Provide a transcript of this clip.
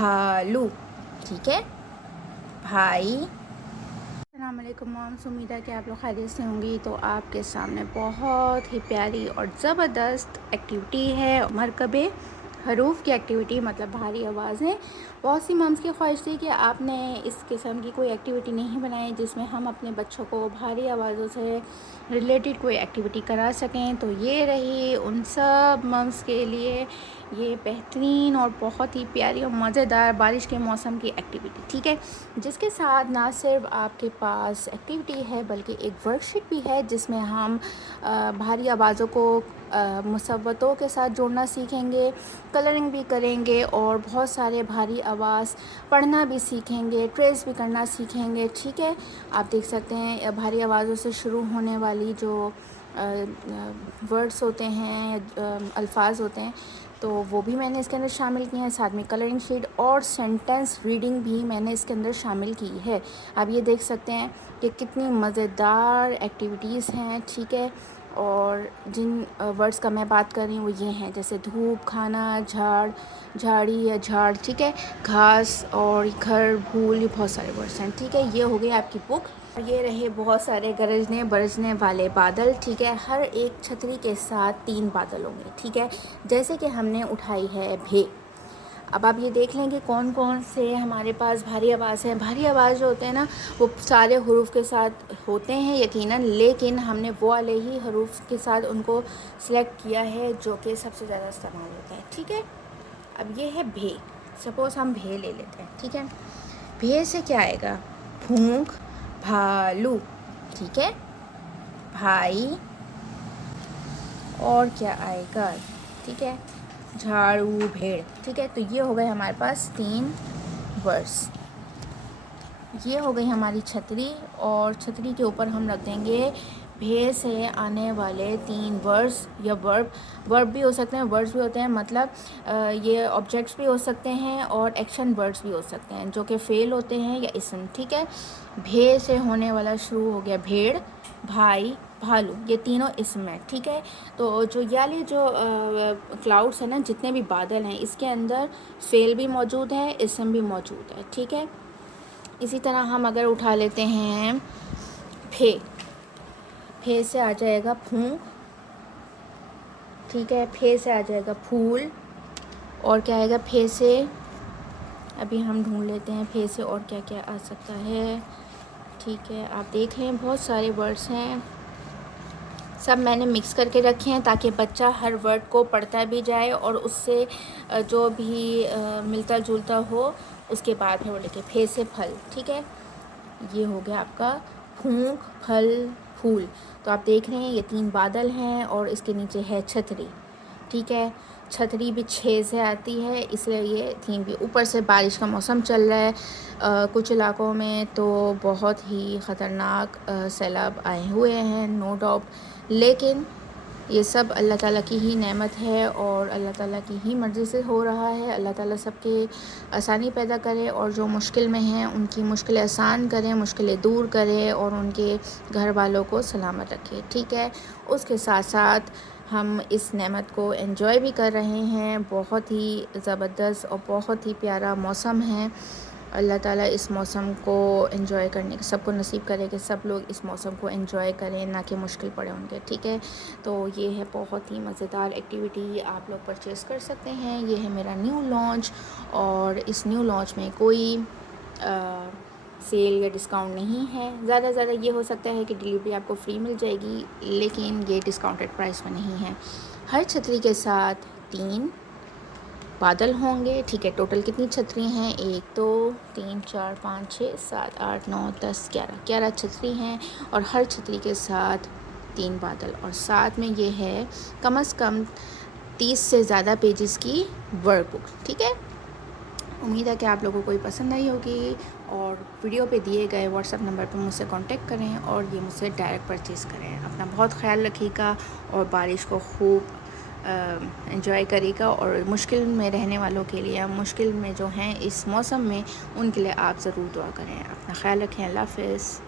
भालू, ठीक है, भाई। अस्सलाम वालेकुम मॉम्स, उम्मीद है कि आप लोग खैरियत से होंगी। तो आपके सामने बहुत ही प्यारी और ज़बरदस्त एक्टिविटी है, मरकबे हरूफ की एक्टिविटी, मतलब भारी आवाज़ें। बहुत सी मम्स की ख्वाहिश थी कि आपने इस किस्म की कोई एक्टिविटी नहीं बनाई जिसमें हम अपने बच्चों को भारी आवाज़ों से रिलेटेड कोई एक्टिविटी करा सकें। तो ये रही उन सब मम्स के लिए ये बेहतरीन और बहुत ही प्यारी और मज़ेदार बारिश के मौसम की एक्टिविटी, ठीक है, जिसके साथ ना सिर्फ आपके पास एक्टिविटी है बल्कि एक वर्कशीट भी है जिसमें हम भारी आवाज़ों को मुसव्वतों के साथ जोड़ना सीखेंगे, कलरिंग भी करेंगे और बहुत सारे भारी आवाज़ पढ़ना भी सीखेंगे, ट्रेस भी करना सीखेंगे, ठीक है। आप देख सकते हैं भारी आवाज़ों से शुरू होने वाली जो वर्ड्स होते हैं, अल्फाज होते हैं, तो वो भी मैंने इसके अंदर शामिल किए हैं। साथ में कलरिंग शीट और सेंटेंस रीडिंग भी मैंने इसके अंदर शामिल की है। आप ये देख सकते हैं कि कितनी मज़ेदार एक्टिविटीज़ हैं, ठीक है। और जिन वर्ड्स का मैं बात कर रही हूँ वो ये हैं, जैसे धूप, खाना, झाड़, झाड़ी या झाड़, ठीक है, घास और घर, भूल, ये बहुत सारे वर्ड्स हैं, ठीक है। ये हो गई आपकी बुक। ये रहे बहुत सारे गरजने बरसने वाले बादल, ठीक है। हर एक छतरी के साथ 3 बादल होंगे, ठीक है, जैसे कि हमने उठाई है भे। अब आप ये देख लेंगे कौन कौन से हमारे पास भारी आवाज़ है। भारी आवाज़ जो होते हैं ना वो सारे हरूफ के साथ होते हैं यकीनन, लेकिन हमने वो वाले ही हरूफ के साथ उनको सिलेक्ट किया है जो कि सबसे ज़्यादा इस्तेमाल होता है, ठीक है। अब ये है भे। सपोज़ हम भे ले लेते हैं, ठीक है। भे से क्या आएगा? भूख, भालू, ठीक है, भाई, और क्या आएगा, ठीक है, झाड़ू, भेड़, ठीक है। तो ये हो गए हमारे पास 3 वर्ड्स। ये हो गई हमारी छतरी, और छतरी के ऊपर हम रख देंगे भे से आने वाले 3 वर्ड्स या वर्ब भी हो सकते हैं, वर्ड्स भी होते हैं, मतलब ये ऑब्जेक्ट्स भी हो सकते हैं और एक्शन वर्ड्स भी हो सकते हैं जो कि फेल होते हैं या इसम, ठीक है। भे से होने वाला शुरू हो गया भेड़, भाई, भालू, ये तीनों इसम है, ठीक है। तो जो याली जो क्लाउड्स है ना, जितने भी बादल हैं, इसके अंदर फेल भी मौजूद है, इसम भी मौजूद है, ठीक है। इसी तरह हम अगर उठा लेते हैं फे, फे से आ जाएगा फूंक, ठीक है, फे से आ जाएगा फूल, और क्या आएगा फे से, अभी हम ढूंढ लेते हैं फे से और क्या क्या आ सकता है, ठीक है। आप देख लें बहुत सारे वर्ड्स हैं, सब मैंने मिक्स करके रखे हैं ताकि बच्चा हर वर्ड को पढ़ता भी जाए और उससे जो भी मिलता जुलता हो उसके बाद फिर वो लिखे। फे से फल, ठीक है, ये हो गया आपका फूंक, फल, फूल। तो आप देख रहे हैं ये 3 बादल हैं और इसके नीचे है छतरी, ठीक है। छतरी भी 6 से आती है, इसलिए ये थीम भी। ऊपर से बारिश का मौसम चल रहा है, कुछ इलाकों में तो बहुत ही ख़तरनाक सैलाब आए हुए हैं, नो डाउट, लेकिन ये सब अल्लाह ताला की ही नेमत है और अल्लाह ताला की ही मर्ज़ी से हो रहा है। अल्लाह ताला सबके आसानी पैदा करे और जो मुश्किल में हैं उनकी मुश्किलें आसान करें, मुश्किलें दूर करें और उनके घर वालों को सलामत रखे, ठीक है। उसके साथ साथ हम इस नेमत को एंजॉय भी कर रहे हैं। बहुत ही ज़बरदस्त और बहुत ही प्यारा मौसम है। अल्लाह ताला इस मौसम को एंजॉय करने के सबको नसीब करे कि सब लोग इस मौसम को एंजॉय करें, ना कि मुश्किल पड़े उनके, ठीक है। तो ये है बहुत ही मज़ेदार एक्टिविटी, आप लोग परचेज़ कर सकते हैं। ये है मेरा न्यू लॉन्च, और इस न्यू लॉन्च में कोई सेल या डिस्काउंट नहीं है। ज़्यादा से ज़्यादा ये हो सकता है कि डिलीवरी आपको फ्री मिल जाएगी, लेकिन ये डिस्काउंटेड प्राइस में नहीं है। हर छतरी के साथ 3 बादल होंगे, ठीक है। टोटल कितनी छतरी हैं? 1 2 3 4 5 6 7 8 9 10 11 छतरी हैं, और हर छतरी के साथ 3 बादल, और साथ में ये है कम से कम 30 से ज़्यादा पेजेस की वर्कबुक, ठीक है। उम्मीद है कि आप लोगों को ये पसंद आई होगी, और वीडियो पे दिए गए व्हाट्सएप नंबर पर मुझसे कांटेक्ट करें और ये मुझसे डायरेक्ट परचेज़ करें। अपना बहुत ख्याल रखिएगा और बारिश को खूब एंजॉय करिएगा, और मुश्किल में रहने वालों के लिए, मुश्किल में जो हैं इस मौसम में, उनके लिए आप ज़रूर दुआ करें। अपना ख्याल रखें। अल्लाह हाफ़िज़।